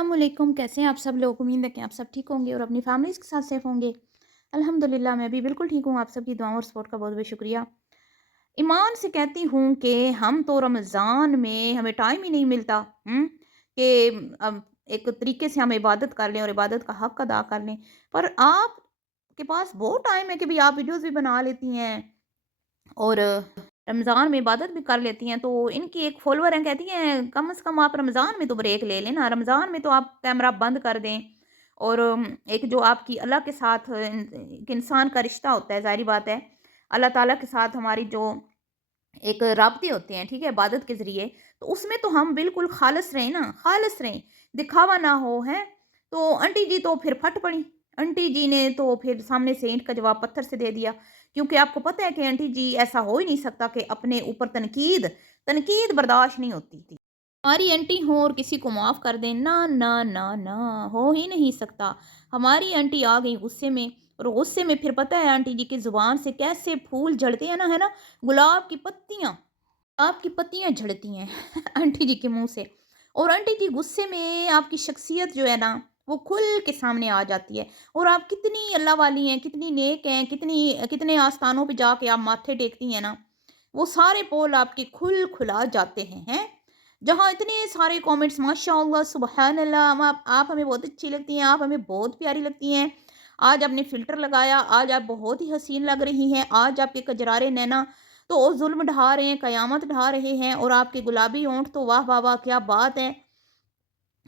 अस्सलामुअलैकुम। कैसे हैं आप सब लोग? उम्मीद है कि आप सब ठीक होंगे और अपनी फैमिलीज़ के साथ सेफ होंगे। अल्हम्दुलिल्लाह मैं भी बिल्कुल ठीक हूँ। आप सबकी दुआओं और सपोर्ट का बहुत-बहुत शुक्रिया। ईमान से कहती हूँ कि हम तो रमज़ान में हमें टाइम ही नहीं मिलता, कि एक तरीके से हम इबादत कर लें और इबादत का हक़ अदा कर लें। पर आपके पास बहुत टाइम है कि भई आप वीडियोज़ भी बना लेती हैं और रमज़ान में इबादत भी कर लेती हैं। तो इनकी एक फ़ॉलोवर हैं, कहती हैं कम से कम आप रमज़ान में तो ब्रेक ले लें ना, रमज़ान में तो आप कैमरा बंद कर दें। और एक जो आपकी अल्लाह के साथ एक इंसान का रिश्ता होता है, ज़ाहिर-सी बात है, अल्लाह ताला के साथ हमारी जो एक राब्ते होते हैं, ठीक है? इबादत के ज़रिए, तो उसमें तो हम बिल्कुल ख़ालिस रहें ना, ख़ालिस रहें, दिखावा ना हो, हैं? तो आंटी जी तो फिर फट पड़ी। आंटी जी ने तो फिर सामने से ईंट का जवाब पत्थर से दे दिया, क्योंकि आपको पता है कि आंटी जी ऐसा हो ही नहीं सकता कि अपने ऊपर तनकीद तनकीद बर्दाश्त नहीं होती थी। हमारी आंटी हों और किसी को माफ़ कर दें, ना, ना, ना, ना, हो ही नहीं सकता। हमारी आंटी आ गई गुस्से में और गुस्से में फिर पता है आंटी जी की ज़ुबान से कैसे फूल झड़ते हैं ना, है ना? गुलाब की पत्तियाँ झड़ती हैं आंटी जी के मुँह से। और आंटी जी गुस्से में आपकी शख्सियत जो है ना, वो खुल के सामने आ जाती है। और आप कितनी अल्लाह वाली हैं, कितनी नेक हैं, कितने आस्थानों पे जाके आप माथे टेकती हैं ना, वो सारे पोल आपके खुला जाते हैं, हैं? जहाँ इतने सारे कमेंट्स माशाअल्लाह, सुबहान अल्लाह, आप हमें बहुत अच्छी लगती हैं, आप हमें बहुत प्यारी लगती हैं। आज आपने फ़िल्टर लगाया, आज आप बहुत ही हसीन लग रही हैं, आज आपके कजरारे नैना तो ज़ुल्म ढा रहे हैं, कयामत ढा रहे हैं और आपके गुलाबी होंठ तो वाह, वाह, वाह! क्या बात है।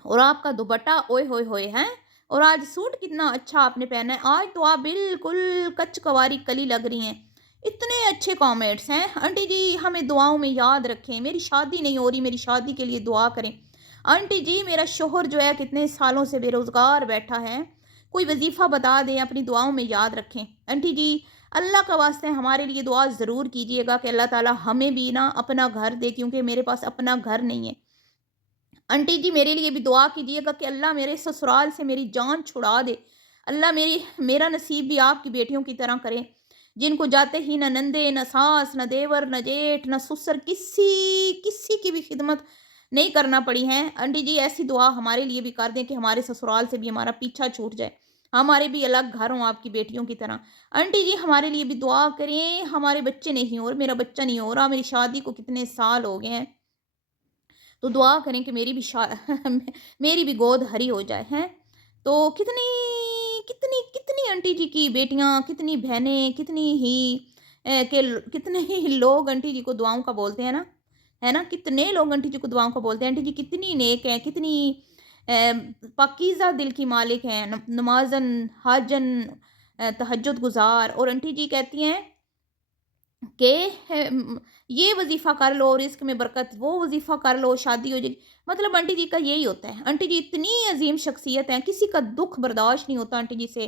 और आपका दुपट्टा ओए होए होए! हैं? और आज सूट कितना अच्छा आपने पहना है। आज तो आप बिल्कुल कच-कवारी कली लग रही हैं। इतने अच्छे कमेंट्स हैं। आंटी जी हमें दुआओं में याद रखें। मेरी शादी नहीं हो रही, मेरी शादी के लिए दुआ करें। आंटी जी मेरा शौहर जो है कितने सालों से बेरोज़गार बैठा है। कोई वज़ीफ़ा बता दें, अपनी दुआओं में याद रखें। आंटी जी अल्लाह का वास्ते हमारे लिए दुआ ज़रूर कीजिएगा कि अल्लाह ताला हमें भी ना अपना घर दे, क्योंकि मेरे पास अपना घर नहीं है। आंटी जी मेरे लिए भी दुआ कीजिएगा कि अल्लाह मेरे ससुराल से मेरी जान छुड़ा दे। अल्लाह मेरा नसीब भी आपकी बेटियों की तरह करे, जिनको जाते ही ना नंदे, ना सास, ना देवर, ना जेठ, ना ससुर, किसी की भी खिदमत नहीं करना पड़ी है। आंटी जी ऐसी दुआ हमारे लिए भी कर दें कि हमारे ससुराल से भी हमारा पीछा छूट जाए। हमारे भी अलग घर हों आपकी बेटियों की तरह। आंटी जी हमारे लिए भी दुआ करें, हमारे बच्चे नहीं हो रहे, मेरा बच्चा नहीं हो रहा, मेरी शादी को कितने साल हो गए हैं। तो दुआ करें कि मेरी भी मेरी भी गोद हरी हो जाए, हैं? तो कितनी कितनी कितनी आंटी जी की बेटियां, कितनी बहनें, कितने ही लोग आंटी जी को दुआओं का बोलते हैं ना, है ना? कितने लोग आंटी जी को दुआओं का बोलते हैं। आंटी जी कितनी नेक है, कितनी पाकीज़ा दिल की मालिक हैं, नमाजन, हाजन, तहज्जुद गुजार। और आंटी जी कहती हैं कि ये वज़ीफ़ा कर लो, रिज़्क में बरकत, वो वज़ीफ़ा कर लो, शादी हो जाएगी। मतलब आंटी जी का यही होता है। आंटी जी इतनी अज़ीम शख़्सियत हैं, किसी का दुःख बर्दाश्त नहीं होता आंटी जी से,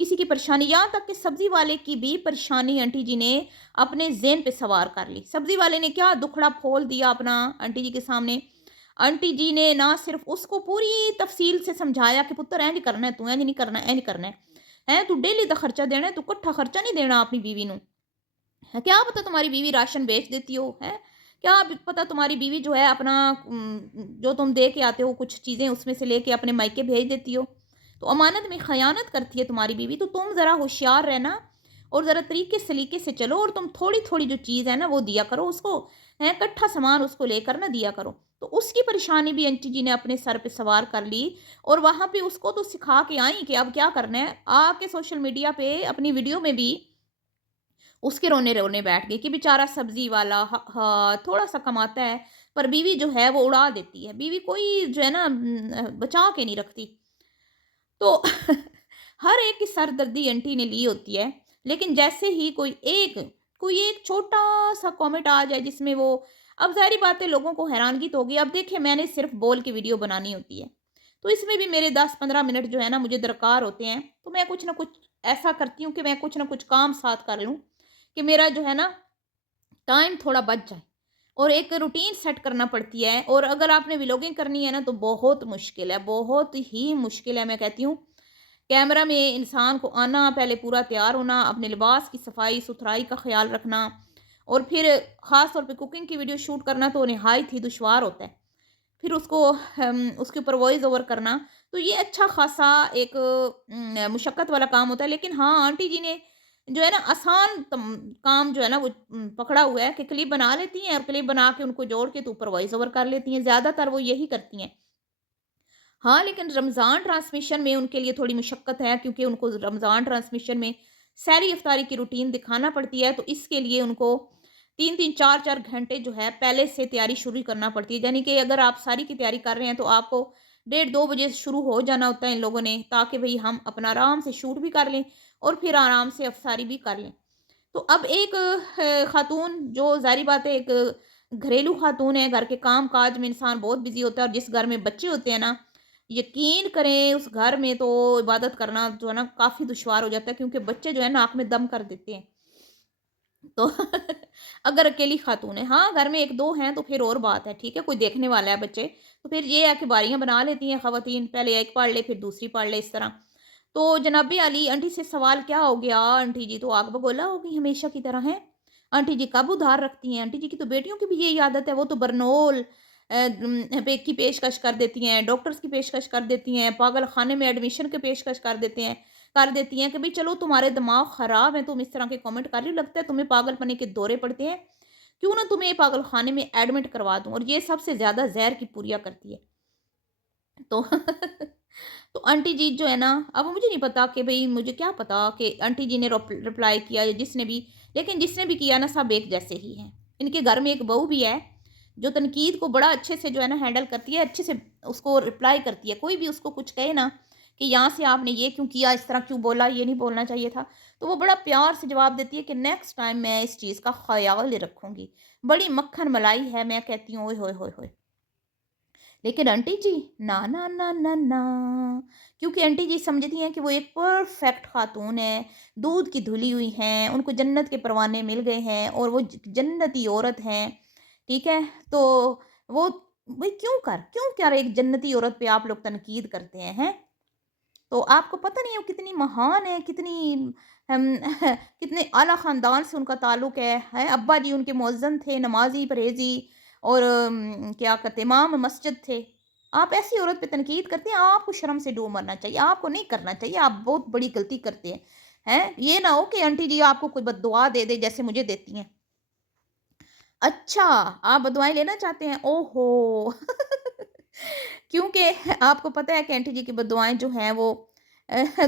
किसी की परेशानी, यहाँ तक कि सब्ज़ी वाले की भी परेशानी आंटी जी ने अपने ज़हन पे सवार कर ली। सब्ज़ी वाले ने क्या दुखड़ा खोल दिया अपना आंटी जी के सामने। आंटी जी ने ना सिर्फ़ उसको पूरी तफ़सील से समझाया कि पुत्तर इंज करना है तू, इंज नहीं करना, इंज करना है। हैं, तू डेली दा खर्चा देना है, तू इकट्ठा खर्चा नहीं देना अपनी बीवी नू। है, क्या पता तुम्हारी बीवी राशन बेच देती हो, है? क्या पता तुम्हारी बीवी जो है अपना जो तुम दे के आते हो कुछ चीज़ें उसमें से लेके अपने मायके भेज देती हो। तो अमानत में ख़यानत करती है तुम्हारी बीवी, तो तुम ज़रा होशियार रहना और ज़रा तरीके सलीके से चलो और तुम थोड़ी-थोड़ी जो चीज़ है ना वो दिया करो उसको, हैं? इकट्ठा सामान उसको लेकर ना दिया करो। तो उसकी परेशानी भी आंटी जी ने अपने सर पे सवार कर ली और वहाँ पे उसको तो सिखा के आई कि अब क्या करना है। आके सोशल मीडिया पे अपनी वीडियो में भी उसके रोने-रोने बैठ गई कि बेचारा सब्ज़ी वाला थोड़ा-सा कमाता है, पर बीवी जो है वो उड़ा देती है। बीवी कोई जो है ना बचा के नहीं रखती। तो हर एक की सरदर्दी आंटी ने ली होती है, लेकिन जैसे ही कोई एक छोटा-सा कॉमेंट आ जाए जिसमें वो, अब ज़ाहिर-सी बात है लोगों को हैरानगी तो होगी। अब देखिए मैंने सिर्फ़ बोल के वीडियो बनानी होती है, तो इसमें भी मेरे 10-15 मिनट जो है ना मुझे दरकार होते हैं, तो मैं कुछ ना कुछ ऐसा करती हूँ कि मैं कुछ ना कुछ काम साथ कर लूँ, कि मेरा जो है ना टाइम थोड़ा बच जाए। और एक रूटीन सेट करना पड़ती है, और अगर आपने व्लॉगिंग करनी है ना तो बहुत मुश्किल है, बहुत ही मुश्किल है। मैं कहती हूँ कैमरा में इंसान को आना, पहले पूरा तैयार होना, अपने लिबास की सफाई-सुथराई का ख़्याल रखना और फिर ख़ास तौर पे कुकिंग की वीडियो शूट करना तो निहायत ही दुश्वार होता है। फिर उसको उसके ऊपर वॉइस ओवर करना, तो ये अच्छा खासा एक मुशक्क़त वाला काम होता है। लेकिन हाँ, आंटी जी ने जो है ना आसान काम जो है ना वो पकड़ा हुआ है कि क्लिप बना लेती हैं और क्लिप बना के उनको जोड़ के तो ऊपर वॉइस ओवर कर लेती हैं। ज़्यादातर वो यही करती हैं। हाँ, लेकिन रमज़ान ट्रांसमिशन में उनके लिए थोड़ी मुशक्क़त है, क्योंकि उनको रमज़ान ट्रांसमिशन में सहरी इफ्तारी की रूटीन दिखाना पड़ती है, तो इसके लिए उनको 3-3 4-4 घंटे जो है पहले से तैयारी शुरू करना पड़ती है। यानी कि अगर आप सारी की तैयारी कर रहे हैं तो आपको डेढ़ 2 बजे से शुरू हो जाना होता है इन लोगों ने, ताकि भई हम अपना आराम से शूट भी कर लें और फिर आराम से इफ्तारी भी कर लें। तो अब एक खातून जो ज़ाहिर बात है, एक घरेलू खातून है, घर के काम-काज में इंसान बहुत बिज़ी होता है और जिस घर में बच्चे होते हैं ना, यकीन करें उस घर में तो इबादत करना जो है ना काफ़ी दुश्वार हो जाता है, क्योंकि बच्चे जो है नाक में दम कर देते हैं। तो अगर अकेली खातून है, हाँ, घर में 1-2 हैं तो फिर और बात है, ठीक है, कोई देखने वाला है बच्चे, तो फिर ये है कि बारियाँ बना लेती हैं ख़वातीन, पहले एक पढ़ ले, फिर दूसरी पढ़ ले, इस तरह। तो जनाब अली, आंटी से सवाल क्या हो गया? आंटी जी तो आग बगोला हो गई हमेशा की तरह हैं। आंटी जी कब उधार रखती हैं? आंटी जी की तो बेटियों की भी यही आदत है, वो तो बरनोल पे की पेशकश कर देती हैं, डॉक्टर्स की पेशकश कर देती हैं, पागल खाने में एडमिशन की पेशकश कर देती हैं कि भई चलो तुम्हारे दिमाग ख़राब हैं, तुम इस तरह के कमेंट कर रही हो, लगता है तुम्हें पागलपने के दौरे पड़ते हैं, क्यों ना तुम्हें पागल खाने में एडमिट करवा दूँ, और ये सबसे ज़्यादा ज़हर की पुरिया करती है। तो तो आंटी जी जो है ना, अब मुझे नहीं पता कि भई मुझे क्या पता कि आंटी जी ने रिप्लाई किया या जिसने भी, लेकिन जिसने भी किया ना सब एक जैसे ही हैं। इनके घर में एक बहू भी है, जो तनकीद को बड़ा अच्छे से जो है ना हैंडल करती है, अच्छे से उसको रिप्लाई करती है। कोई भी उसको कुछ कहे ना कि यहाँ से आपने ये क्यों किया, इस तरह क्यों बोला, ये नहीं बोलना चाहिए था, तो वो बड़ा प्यार से जवाब देती है कि नेक्स्ट टाइम मैं इस चीज़ का ख़याल रखूँगी। बड़ी मक्खन मलाई है, मैं कहती हूँ ओए होए होए होए! लेकिन आंटी जी ना, ना, ना, ना, ना, क्योंकि आंटी जी समझती हैं कि वो एक परफेक्ट खातून है, दूध की धुली हुई हैं, उनको जन्नत के परवाने मिल गए हैं और वो जन्नती औरत हैं, ठीक है? तो वो भाई क्यों कर एक जन्नती औरत पे आप लोग तनकीद करते हैं? तो आपको पता नहीं है वो कितनी महान है, कितनी हम कितने आला ख़ानदान से उनका ताल्लुक है? अब्बा जी उनके मुअज़्ज़िन थे, नमाज़ी, परहेज़ी और क्या कहते हैं, इमाम मस्जिद थे। आप ऐसी औरत पे तनकीद करते हैं, आपको शर्म से डूब मरना चाहिए, आपको नहीं करना चाहिए, आप बहुत बड़ी गलती करते हैं। हैं? ये ना हो कि आंटी जी आपको कोई बददुआ दे दे जैसे मुझे देती हैं। अच्छा, आप बदुआएँ लेना चाहते हैं? ओहो! क्योंकि आपको पता है कि आंटी जी की बददुआएँ जो हैं वो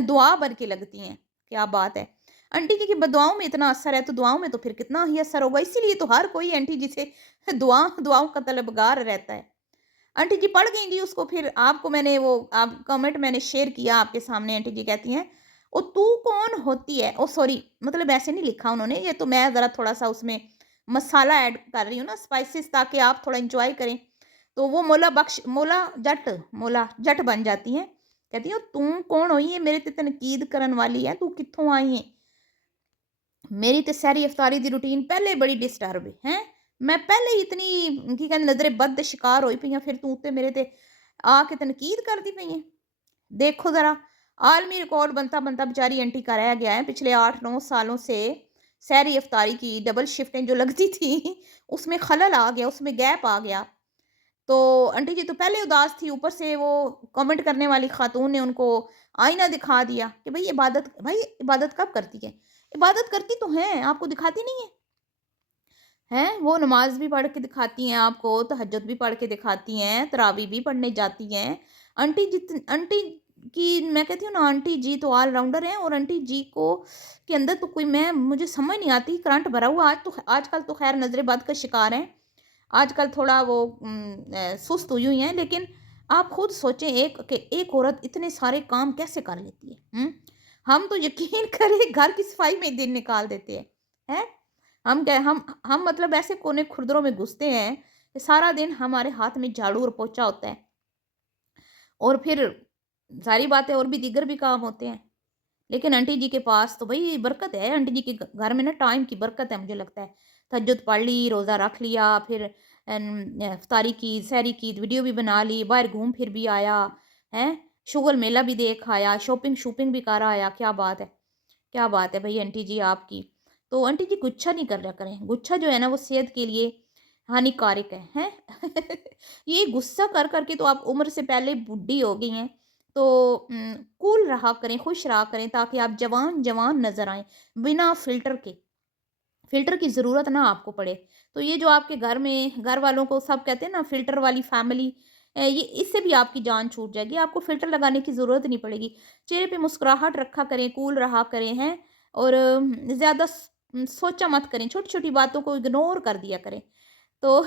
दुआ बन के लगती हैं। क्या बात है! आंटी जी की बददुआओं में इतना असर है, तो दुआओं में तो फिर कितना ही असर होगा, इसीलिए तो हर कोई आंटी जी से दुआओं का तलबगार रहता है। आंटी जी पढ़ गईं जी उसको, फिर आपको मैंने वो आप कमेंट मैंने शेयर किया आपके सामने, आंटी जी कहती हैं, "ओ तू कौन होती है?" ओह सॉरी, मतलब ऐसे नहीं लिखा उन्होंने, ये तो मैं ज़रा थोड़ा-सा उसमें मसाला ऐड कर रही हूँ ना, स्पाइसेस, ताकि आप थोड़ा एन्जॉय करें। तो वो मोला जट बन जाती हैं। कहती हैं, "तू कौन होई है मेरे ते तनकीद करन वाली है, तू कित्थों आई है? मेरी ते सहरी इफ्तारी दी रूटीन पहले बड़ी डिस्टर्ब है, हैं? मैं पहले ही इतनी की कहंदे नज़रे बद दे शिकार होई पई आं, फिर तू उत्ते मेरे ते आके तनकीद करदी पई है। देखो ज़रा, आलमी रिकॉर्ड बनता-बनता बेचारी आंटी का रह गया है। पिछले 8-9 सालों से सहरी इफ्तारी की डबल शिफ्टें जो लगती थी, उसमें खलल आ गया, उसमें गैप आ गया। तो आंटी जी तो पहले उदास थी, ऊपर से वो कमेंट करने वाली खातून ने उनको आईना दिखा दिया कि भई इबादत कब करती है? इबादत करती तो हैं, आपको दिखाती नहीं है। हैं? वो नमाज़ भी पढ़ के दिखाती हैं आपको, तहज्जुद भी पढ़ के दिखाती हैं, तरावी भी पढ़ने जाती हैं। आंटी की मैं कहती हूँ ना, आंटी जी तो ऑल-राउंडर हैं, और आंटी जी को के अंदर तो कोई मैं मुझे समझ नहीं आती, करंट भरा हुआ आजकल तो ख़ैर नज़रे बद का शिकार हैं। आजकल थोड़ा वो सुस्त हुई हुई हैं, लेकिन आप खुद सोचें एक औरत इतने सारे काम कैसे कर लेती है? हम तो यकीन करें घर की सफाई में ही दिन निकाल देते हैं। हैं? हम मतलब ऐसे कोने खुरदरों में घुसते हैं कि सारा दिन हमारे हाथ में झाड़ू और पोछा होता है, और फिर ज़ाहिर बात है और भी दीगर भी काम होते हैं। लेकिन आंटी जी के पास तो भई बरकत है, आंटी जी के घर में ना टाइम की बरकत है, मुझे लगता है। तहज्जुद पढ़ ली, रोज़ा रख लिया, फिर इफ्तारी की, सहरी की, वीडियो भी बना ली, बाहर घूम फिर भी आया, हैं? शुगल मेला भी देख आया, शॉपिंग भी कर आया, क्या बात है! क्या बात है भई आंटी जी आपकी। तो आंटी जी गुच्छा नहीं कर लिया करें, गुच्छा जो है ना वो सेहत के लिए हानिकारक है, हैं? ये गुस्सा कर कर के तो आप उम्र से पहले बूढ़ी हो गई हैं। तो कूल रहा करें, खुश रहा करें ताकि आप जवान-जवान नज़र आएँ, बिना फ़िल्टर के। फ़िल्टर की ज़रूरत ना आपको पड़े। तो ये जो आपके घर में घर वालों को सब कहते हैं ना फ़िल्टर वाली फ़ैमिली, ये इससे भी आपकी जान छूट जाएगी। आपको फ़िल्टर लगाने की ज़रूरत नहीं पड़ेगी। चेहरे पे मुस्कुराहट रखा करें, कूल रहा करें, हैं? और ज़्यादा सोचा मत करें, छोटी-छोटी बातों को इग्नोर कर दिया करें। तो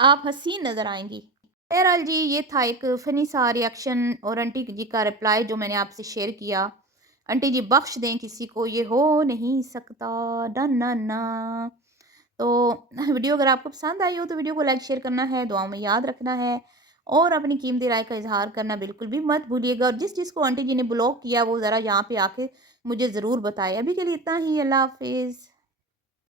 आप हसीन नज़र आएँगी। बहरहाल जी, ये था एक फ़नी सा रिएक्शन और आंटी जी का रिप्लाई जो मैंने आपसे शेयर किया। आंटी जी बख्श दें किसी को, ये हो नहीं सकता, ना, ना, ना। तो वीडियो अगर आपको पसंद आई हो तो वीडियो को लाइक शेयर करना है, दुआओं में याद रखना है और अपनी कीमती राय का इज़हार करना बिल्कुल भी मत भूलिएगा। और जिस चीज़ को आंटी जी ने ब्लॉक किया वो ज़रा यहाँ पे आके मुझे ज़रूर बताएँ। अभी के लिए इतना ही, अल्लाह हाफ़िज़।